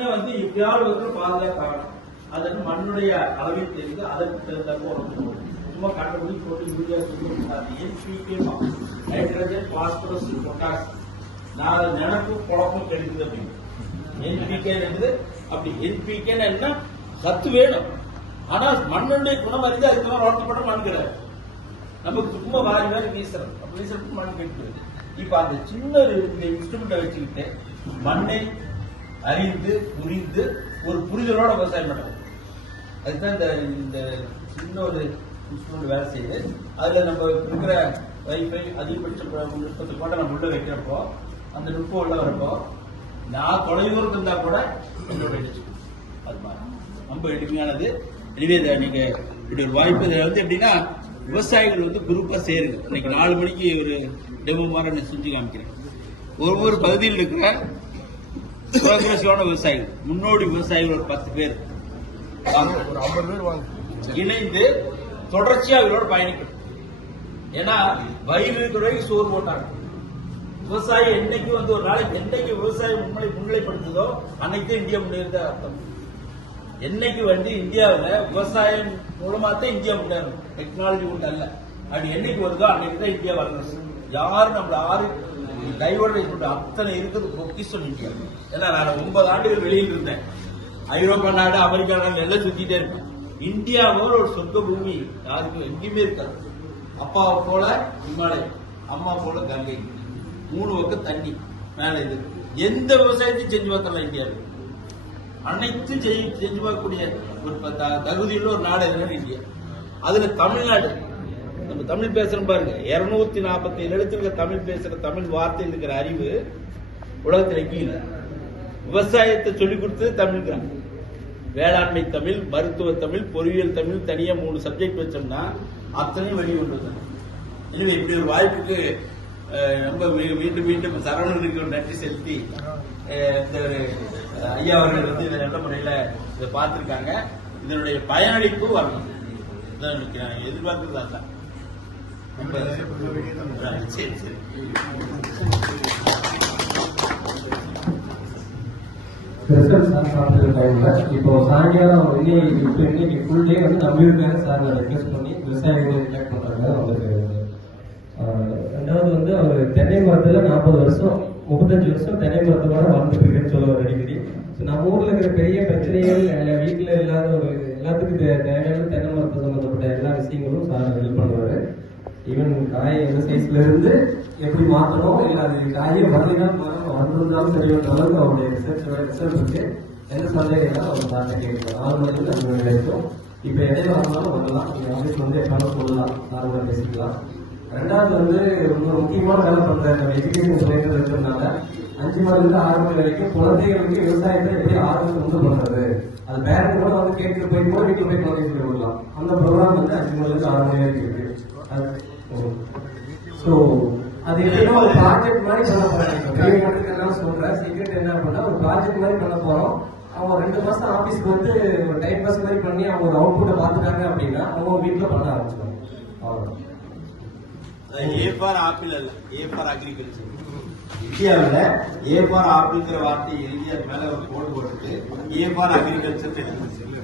மண்ணை வந்து எப்படியாவது வந்து பாதுகாக்கணும். அதற்கு மண்ணுடைய அளவை தெரிந்து அதற்கு தகுந்த சும்மா கண்டுபிடி போட்டு யூரியா சொல்லி என்பிகே நைட்ரஜன் பாஸ்பரஸ் பொட்டாஸ் நாலு நினைப்பும் குழப்பம் கிடைக்குது அப்படின்னு என்பிகே அப்படி என்பிகே என்ன சத்து வேணும். ஆனா மண்ணுடைய குணம் அறிந்து அதுக்கெல்லாம் வளர்க்கப்பட்ட மண் கிடையாது. நமக்கு சும்மா வாரி வாரி வீசுறது வீசுறதுக்கு மண் கிடைக்குது. இப்ப அந்த சின்ன இன்ஸ்ட்ருமெண்ட்டை வச்சுக்கிட்டு மண்ணை அறிந்து புரிந்து ஒரு புரிதலோட விவசாயம் பண்றது. அதுதான் இந்த சின்ன ஒரு இன்ஸ்ட்ருமெண்ட் வேலை செய்யுது. அதுல நம்ம இருக்கிற வைஃபை அதிகபட்ச நுட்பத்தை கூட நம்ம உள்ள வைக்கிறப்போ அந்த நுட்பம் உள்ள வரப்போ நான் தொலைதூரத்து இருந்தா கூட என்னோட எடுத்துக்கணும். அது மாதிரி ரொம்ப எளிமையானது. எனவே நீங்க இப்படி ஒரு வாய்ப்பு இதில் வந்து எப்படின்னா விவசாயிகள் வந்து குரூப்பா சேருங்க. இன்னைக்கு 4 மணிக்கு ஒரு டெமோ மாதிரி நான் செஞ்சு காமிக்கிறேன். ஒவ்வொரு பகுதியில் இருக்கிற புரோகிரசிவான விவசாயிகள் முன்னோடி விவசாயிகள் ஒரு 10 பேர் ஒரு 50 பேர் வாங்க இணைந்து தொடர்ச்சியா அவங்களோட பயணிக்கணும். ஏன்னா வயிறு இருக்கிற வரைக்கும் சோறு போட்டாங்க. விவசாயம் என்னைக்கு வந்து ஒரு நாளைக்கு என்னைக்கு விவசாயம் முன்னிலைப்படுத்துதோ அன்னைக்கு இந்தியா முன்னேறத அர்த்தம். என்னைக்கு வந்து இந்தியாவில் விவசாயம் மூலமா தான் இந்தியா முன்னேறும், டெக்னாலஜி உண்டு அல்ல. அப்படி என்னைக்கு வருதோ அன்னைக்கு தான் இந்தியா வளரும். யாரும் நம்மள டைவர்ட் அத்தனை இருக்குது பொக்கிஷம் இந்தியா. ஏன்னா நான் 9 ஆண்டுகள் வெளியில் இருந்தேன். ஐரோப்பா நாடு அமெரிக்கா நாடு எல்லாம் சுத்திட்டே இருப்பேன். இந்தியாவோட ஒரு சொர்க்க பூமி யாருக்கும் எங்கேயுமே இருக்காது. அப்பா போல இமாலயம், அம்மா போல கங்கை, 3 பக்கம் தண்ணி மேல இது. எந்த விவசாயத்தையும் செஞ்சு பார்க்கலாம் இந்தியாவில். அனைத்தும் செஞ்சு பார்க்கக்கூடிய ஒரு தகுதியுள்ள ஒரு நாடு எதுனா இந்தியா. அதுல தமிழ்நாடு நம்ம தமிழ் பேசுறோம் பாருங்க. 247 எழுத்துல தமிழ் பேசுற தமிழ் வார்த்தையில் இருக்கிற அறிவு உலகத்தில் எங்கேயும் இல்லை. விவசாயத்தை சொல்லிக் கொடுத்தது தமிழ் தான். வேளாண்மை தமிழ், மருத்துவ தமிழ், பொறியியல் தமிழ் தனியா 3 சப்ஜெக்ட் வச்சோம்னா அத்தனையும் வெளியே கொண்டு வந்தாங்க. எனவே இப்படி ஒரு வாய்ப்புக்கு ரொம்ப மீண்டும் மீண்டும் சரவணனுக்கு ஒரு நன்றி செலுத்தி இந்த ஐயா அவர்கள் வந்து இதை நல்ல முறையில் இதை பார்த்திருக்காங்க. இதனுடைய பயனளிப்பு வரணும். நான் எதிர்பார்க்கிறது அதான். சரி சரி இப்போ சாயங்காலம் இன்னைக்கு ஃபுல் டே வந்து நம்பியிருக்காங்க சார் ரெக்வெஸ்ட் பண்ணி விவசாயிகளை ரிலாக்ட் பண்றாங்க. அவருக்கு ரெண்டாவது வந்து அவர் தென்னை மரத்துல 40 வருஷம் 35 வருஷம் தென்னை மரத்தோட வாழ்ந்துட்டு இருக்குன்னு சொல்லுவார் அடிக்கடி. நம்ம ஊர்ல இருக்கிற பெரிய பிரச்சனைகள் வீட்டுல இல்லாத ஒரு எல்லாத்துக்கும் தேவையான தென்னை மரத்தை சம்பந்தப்பட்ட எல்லா விஷயங்களும் சார் ஹெல்ப் பண்ணுவாரு. ஈவன் காய் எந்த சைஸ்ல இருந்து எப்படி மாற்றணும், இல்லை அது காயை வந்திருந்தாலும் தெரியன்ற அளவுக்கு அவருடைய ரிசர்ச் இருக்கு. எந்த சந்தேகம் அவர் சார்ட்ட கேட்கலாம். 4 மணிக்கு நம்ம கிடைக்கும். இப்ப இடையில வரலாம் வரலாம், நீங்க ஆஃபீஸ் வந்து எப்பனாலும் சொல்லலாம், நார்மலா பேசிக்கலாம். ரெண்டாவது வந்து ஒரு முக்கியமான வேலை பண்ற எஜுகேஷன் துறையில இருக்கிறதுனால 5 மணிலிருந்து 6 மணி வரைக்கும் குழந்தைகளுக்கு விவசாயத்தை எப்படி ஆர்வம் உண்டு பண்றது, அது பேரண்ட் கூட வந்து கேட்டு போய் கூட வீட்டுல போய் குழந்தை சொல்லி விடலாம். அந்த ப்ரோக்ராம் வந்து 5 மணிலிருந்து 6 மணி வரைக்கும் இருக்கு. ஸோ அது எப்படின்னா ஒரு ப்ராஜெக்ட் மாதிரி பண்ண போறாங்க. சொல்றேன் சீக்கிரம் என்ன பண்ணா ஒரு ப்ராஜெக்ட் மாதிரி பண்ண போறோம். அவங்க 2 மாசம் ஆபீஸ்க்கு வந்து ஒரு டைம் பாஸ் மாதிரி பண்ணி அவங்க ஒரு அவுட்புட்டை பார்த்துட்டாங்க அப்படின்னா அவங்க வீட்டுல பண்ண ஆரம்பிச்சிடுவாங்க. அவ்வளவுதான். ஏ ஃபார் ஆப்பிள் அல்ல, ஏ ஃபார் அக்ரிகல்ச்சர். இந்தியாவில் ஏ ஃபார் ஆப்பிள்ங்கிற வார்த்தை எழுதி அது மேல ஒரு கோடு போட்டுட்டு ஏ ஃபார் அக்ரிகல்ச்சர் தெரிஞ்சு